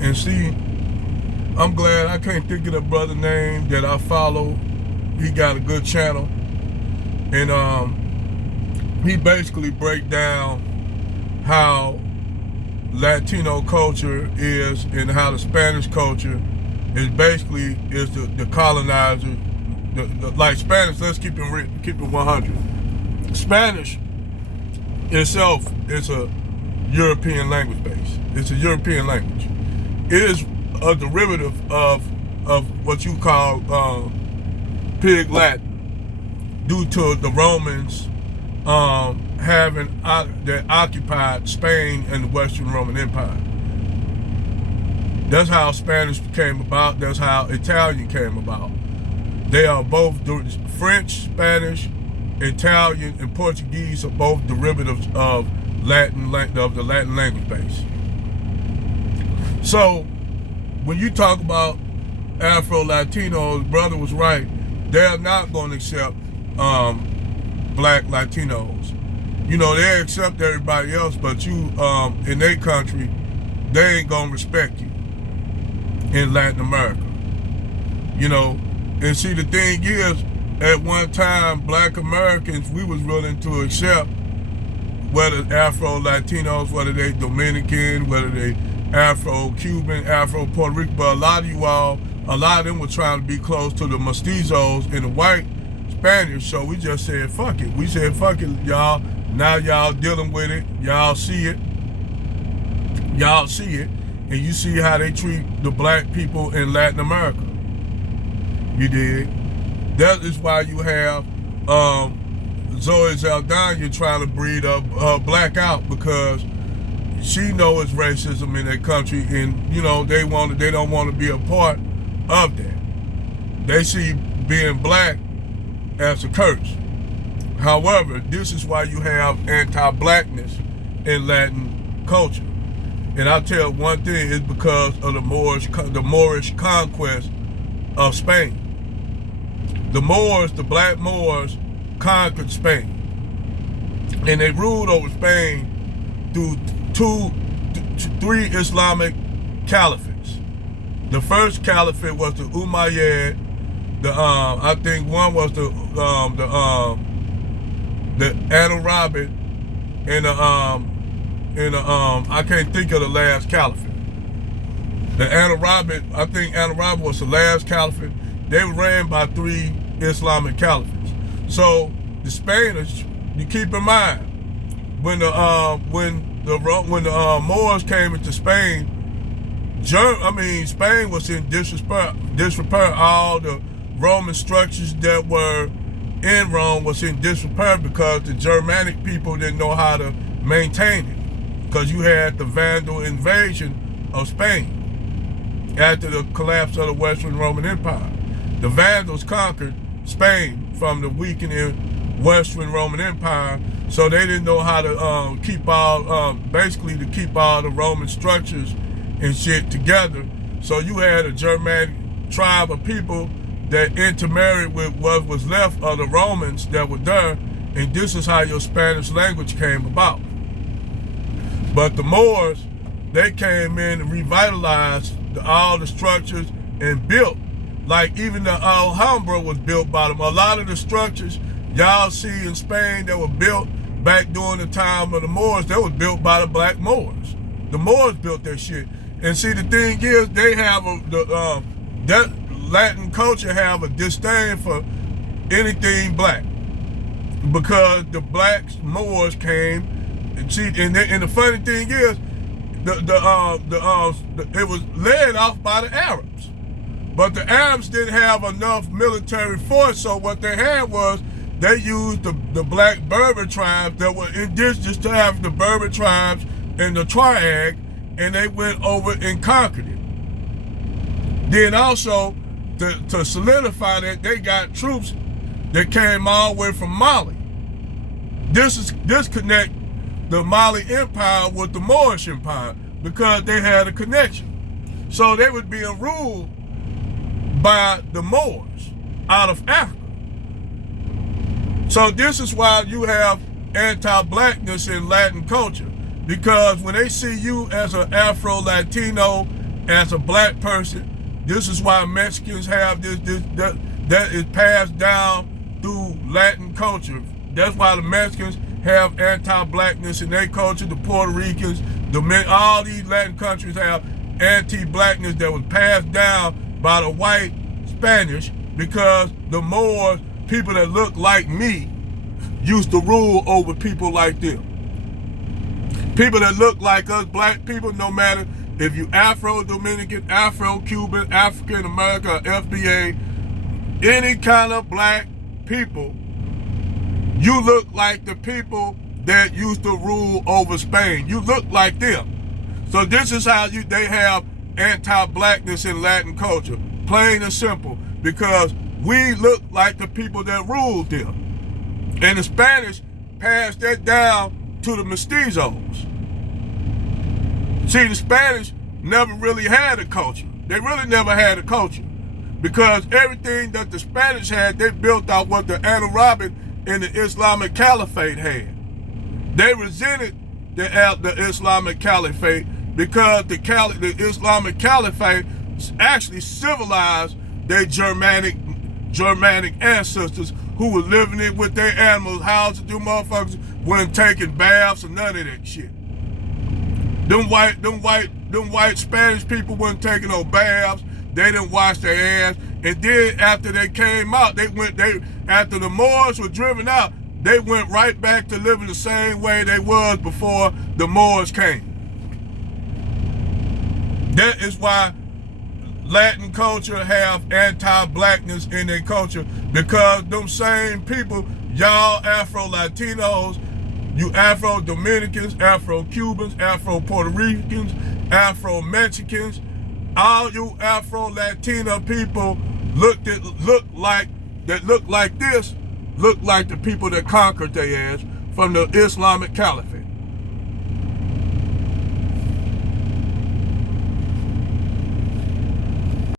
And see, I'm glad I can't think of the brother name that I follow. He got a good channel. And he basically break down how Latino culture is and how the Spanish culture is basically the colonizer. Like Spanish, let's keep it 100. Spanish itself is a European language base. It's a European language. It is a derivative of what you call Pig Latin, due to the Romans having that occupied Spain and the Western Roman Empire. That's how Spanish came about. That's how Italian came about. They are both French, Spanish, Italian, and Portuguese are both derivatives of the Latin language base. So when you talk about Afro-Latinos, brother was right. They're not going to accept black Latinos. You know, they accept everybody else, but you, in their country, they ain't going to respect you in Latin America. You know, and see, the thing is, at one time, black Americans, we was willing to accept whether Afro-Latinos, whether they Dominican, whether they Afro-Cuban, Afro-Puerto Rican, but a lot of them were trying to be close to the mestizos and the white Spanish, so we just said, fuck it. We said, fuck it, y'all. Now y'all dealing with it. Y'all see it. Y'all see it. And you see how they treat the black people in Latin America. You dig? That is why you have Zoe Saldana trying to breed a black out, because she knows it's racism in their country, and you know they don't want to be a part of that. They see being black as a curse. However, this is why you have anti-blackness in Latin culture. And I'll tell one thing, it's because of the Moorish conquest of Spain. The Moors, the black Moors, conquered Spain. And they ruled over Spain through three Islamic caliphates. The first caliphate was the Umayyad. I think one was the Almoravid, and I can't think of the last caliphate. The Almoravid, I think Almoravid was the last caliphate. They were ran by three Islamic caliphates. So the Spanish, you keep in mind, when the Moors came into Spain, Spain was in disrepair. All the Roman structures that were in Rome was in disrepair because the Germanic people didn't know how to maintain it. Because you had the Vandal invasion of Spain after the collapse of the Western Roman Empire. The Vandals conquered Spain from the weakening Western Roman Empire, so they didn't know how to keep all the Roman structures and shit together. So you had a Germanic tribe of people that intermarried with what was left of the Romans that were there, and this is how your Spanish language came about. But the Moors, they came in and revitalized all the structures and built. Like even the Alhambra was built by them. A lot of the structures y'all see in Spain that were built back during the time of the Moors, they was built by the black Moors. The Moors built that shit. And see, the thing is, they have that Latin culture have a disdain for anything black, because the black Moors came and see. And the funny thing is, it was led off by the Arabs. But the Arabs didn't have enough military force, so what they had was they used the black Berber tribes that were indigenous to have the Berber tribes in the Triad, and they went over and conquered it. Then also, to solidify that, they got troops that came all the way from Mali. This connect the Mali Empire with the Moorish Empire because they had a connection. So they were being ruled by the Moors out of Africa. So this is why you have anti-blackness in Latin culture, because when they see you as an Afro-Latino as a black person. This is why Mexicans have that is passed down through Latin culture. That's why the Mexicans have anti-blackness in their culture. The Puerto Ricans, all these Latin countries have anti-blackness that was passed down by the white Spanish, because the Moors, people that look like me, used to rule over people like them. People that look like us, black people, no matter if you Afro-Dominican, Afro-Cuban, African-American, or FBA, any kind of black people, you look like the people that used to rule over Spain. You look like them. So this is how they have anti-blackness in Latin culture, plain and simple, because we look like the people that ruled them. And the Spanish passed that down to the mestizos. See, the Spanish never really had a culture. They really never had a culture, because everything that the Spanish had, they built out what the Arabic and the Islamic Caliphate had. They resented the Islamic Caliphate because the Islamic Caliphate actually civilized their Germanic ancestors who were living it with their animals. Houses, them motherfuckers weren't taking baths or none of that shit. Them white Spanish people weren't taking no baths. They didn't wash their ass. And then after they came out, after the Moors were driven out, they went right back to living the same way they was before the Moors came. That is why Latin culture have anti-blackness in their culture, because them same people, y'all Afro-Latinos, you Afro-Dominicans, Afro-Cubans, Afro-Puerto Ricans, Afro-Mexicans, all you Afro-Latino people look like the people that conquered their ass from the Islamic Caliphate.